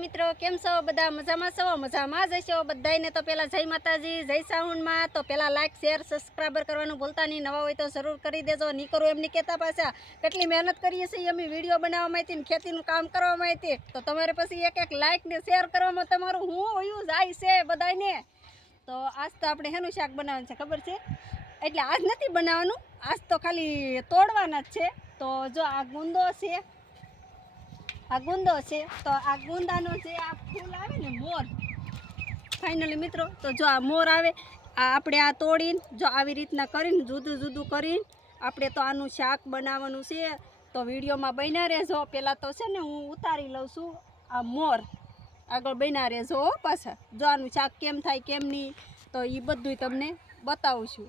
મિત્રો કેમ છો બધા મજામાં છો મજામાં જ હશો બધાને તો પહેલા જય માતાજી જય સાઉન્ડમાં તો પહેલા લાઈક શેર સબસ્ક્રાઇબર કરવાનું ભૂલતા નહીં નવા હોય તો જરૂર કરી દેજો નહીં કરો એમની કહેતા પાછા કેટલી મહેનત કરીએ છીએ અમે વિડીયો બનાવવામાં હતી ને ખેતીનું કામ કરવામાં હતી તો તમારે પછી એક લાઈક ને શેર કરવામાં તમારું હું હોયું જાય છે બધાને તો આજ તો આપણે હેનું શાક બનાવવાનું છે ખબર છે એટલે આજ નથી બનાવવાનું આજ તો ખાલી તોડવાના જ છે તો જો આ ગુંદો છે આ ગુંદો છે તો આ ગુંદાનો જે આ ફૂલ આવે ને મોર ફાઇનલી મિત્રો તો જો આ મોર આવે આ આપણે આ તોડીને જો આવી રીતના કરીને જુદું જુદું કરીને આપણે તો આનું શાક બનાવવાનું છે તો વિડીયોમાં બન્યા રહેજો પહેલાં તો છે ને હું ઉતારી લઉં છું આ મોર આગળ બન્યા રહેજો પાછા જો આનું શાક કેમ થાય કેમ નહીં તો એ બધું તમને બતાવું છું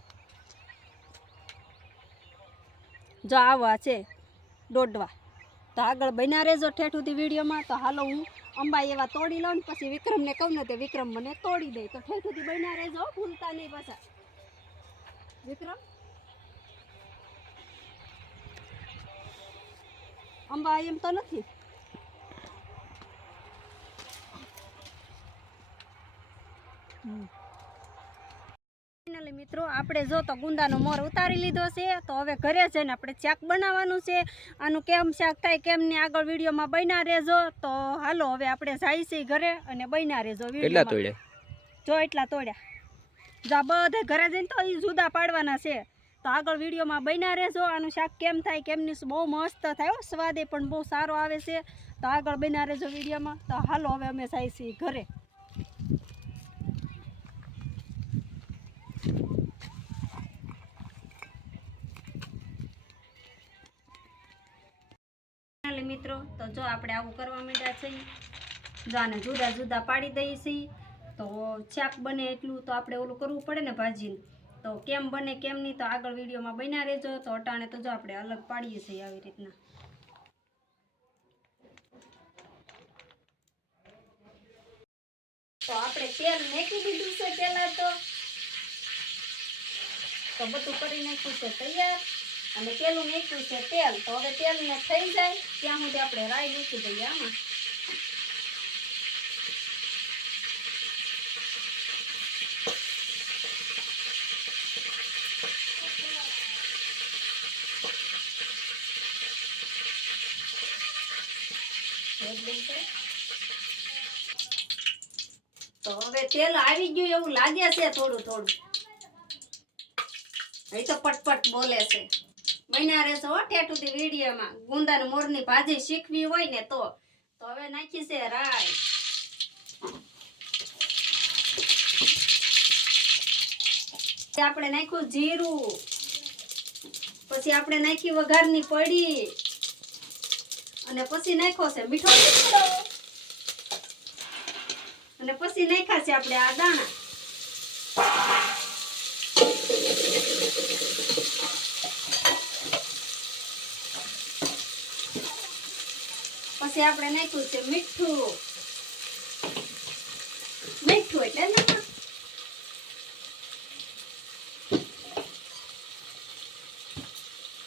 જો આવા છે દોડવા તો આગળ બન્યા રહેજો ઠેઠ સુધી વિડીયોમાં તો હાલો હું અંબા એવા તોડી લઉં ને પછી વિક્રમને કહું ને તે વિક્રમ મને તોડી દે તો ઠેઠ સુધી બન્યા રહેજો ભૂલતા નહીં પાછા વિક્રમ અંબા એમ તો નથી ફાઇનલી મિત્રો આપણે જો તો ગુંદાનો મોર ઉતારી લીધો છે તો હવે ઘરે જઈને આપણે શાક બનાવવાનું છે આનું કેમ શાક થાય કેમ નહીં આગળ વિડીયોમાં બન્યા રહેજો તો હાલો હવે આપણે જાય છે ઘરે અને બન્યા રહેજો વિડીયોમાં જો એટલા તોડ્યા જા બધે ઘરે જઈને તો એ જુદા પાડવાના છે તો આગળ વિડીયોમાં બન્યા રહેજો આનું શાક કેમ થાય કેમ નહીં બહુ મસ્ત થાય સ્વાદે પણ બહુ સારો આવે છે તો આગળ બન્યા રહેજો વિડીયોમાં તો હાલો હવે અમે જાય છીએ ઘરે મિત્રો તો જો આપણે આવું કરવા માંડ્યા છીએ જો આને જુદા જુદા પાડી દઈએ છીએ તો શાક બને એટલું તો આપણે ઓલું કરવું પડે ને ભાજીને તો કેમ બને કેમ નહીં તો આગળ વિડીયોમાં બન્યા રહેજો તો અટાણે તો જો આપણે અલગ પાડીએ છીએ આવી રીતના તો આપણે તેલ નાખી દીધું છે પહેલા તો બધું કરી નાખ્યું છે તૈયાર અને પેલું નાખ્યું છે તેલ તો હવે તેલને થઈ જાય ત્યાં સુધી આપણે રાઈ મૂકી દઈએ આમાં તો હવે તેલ આવી ગયું એવું લાગે છે થોડું થોડું એ તો પટપટ બોલે છે બન્યા રહેશો ઠેઠ સુધી વિડીયોમાં ગુંદાની મોરની ભાજી શીખવી હોય ને તો હવે નાખી છે રાઈ આપણે નાખ્યું જીરું પછી આપણે નાખી વઘારની પડી અને પછી નાખ્યો છે મીઠો અને પછી નાખ્યા છે આપણે આ દાણા પછી આપણે નાખ્યું છે મીઠું એટલે ને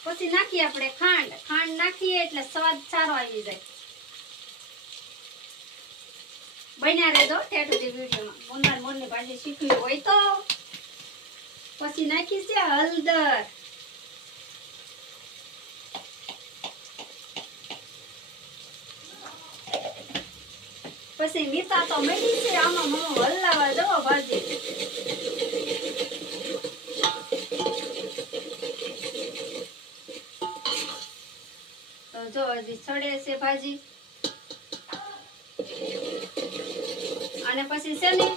પછી નાખીએ આપણે ખાંડ નાખીએ એટલે સ્વાદ સારો આવી જાય બન્યા રહેજો ઠેઠ સુધી વિડીયોમાં ગુંદા મોરની ભાજી શીખવી હોય તો પછી નાખી છે હળદર પછી મીઠા તો મેલી છે આમાં હું હલાવા જવો ભાજી તો જો હજી સડે છે ભાજી અને પછી છે ને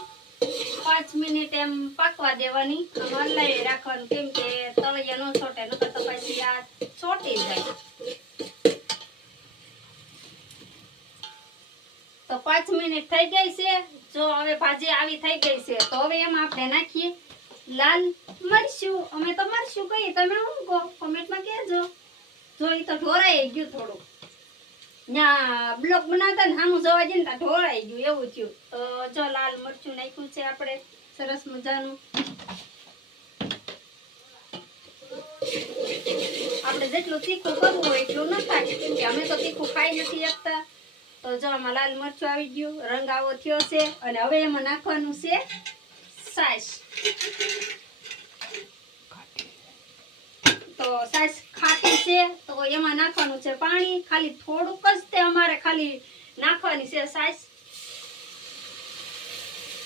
5 મિનિટ એમ પાકવા દેવાની હલાવી રાખવાનું કેમ કે તળિયા ન છોટે નકર તો પછી આ છોટી જાય તો 5 મિનિટ થઈ ગઈ છે જો હવે ભાજી આવી થઈ ગઈ છે તો હવે એમાં આપણે નાખીએ લાલ મરચું અમે તો મરચું કહીએ તમે શું કહો કોમેન્ટમાં કહેજો જો એ તો ઢોરાઈ ગયું થોડું ત્યાં બ્લોક બનાવતા ને સામું જવા જઈને ત્યાં ઢોળાઈ ગયું એવું થયું તો જો લાલ મરચું નાખ્યું છે આપણે સરસ મજાનું આપણે જેટલું તીખું કરવું હોય એટલું ન થાય કેમ કે અમે તો તીખું ખાઈ નથી શકતા તો જો આમાં લાલ મરચું આવી ગયું, રંગ આવો થયો છે. અને હવે એમાં નાખવાનું છે છાશ. તો છાશ ખાટી છે તો એમાં નાખવાનું છે પાણી. ખાલી થોડુંક જ તે અમારે ખાલી નાખવાની છે છાશ.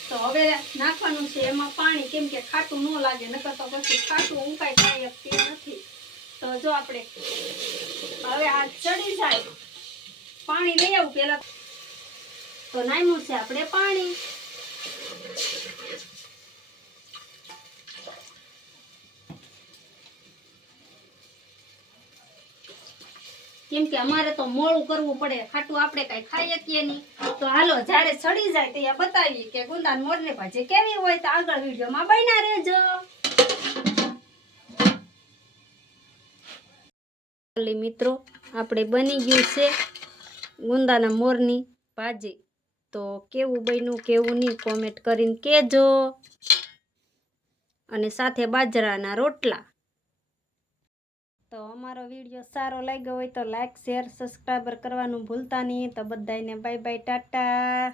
તો હવે નાખવાનું છે એમાં પાણી, કેમ કે ખાટું ન લાગે, નકર તો પછી ખાટું હું કાંઈ ખાઈ શકતી નથી. તો જો આપણે હવે આ ચડી જાય, પાણી લઈ આવું પેલા. તો નાખ્યું છે આપણે પાણી. કેમ કે અમારે તો મોળું કરવું પડે, ખાટું આપણે કઈ ખાઈ શકીએ નહીં. તો હાલો જ્યારે ચડી જાય ત્યાં બતાવીએ કે ગુંદાન મોરની ભાજી કેવી હોય. તો આગળ વિડીયોમાં બન્યા રહેજો. મિત્રો આપણે બની ગયું છે ગુંદાના મોરની ભાજી. તો કેવું બન્યું કેવું નહીં કોમેન્ટ કરીને કહેજો. અને સાથે બાજરાના રોટલા. તો અમારો વિડીયો સારો લાગ્યો હોય તો લાઈક શેર સબસ્ક્રાઈબર કરવાનું ભૂલતા નહીં. તો બધાને બાય બાય ટાટા.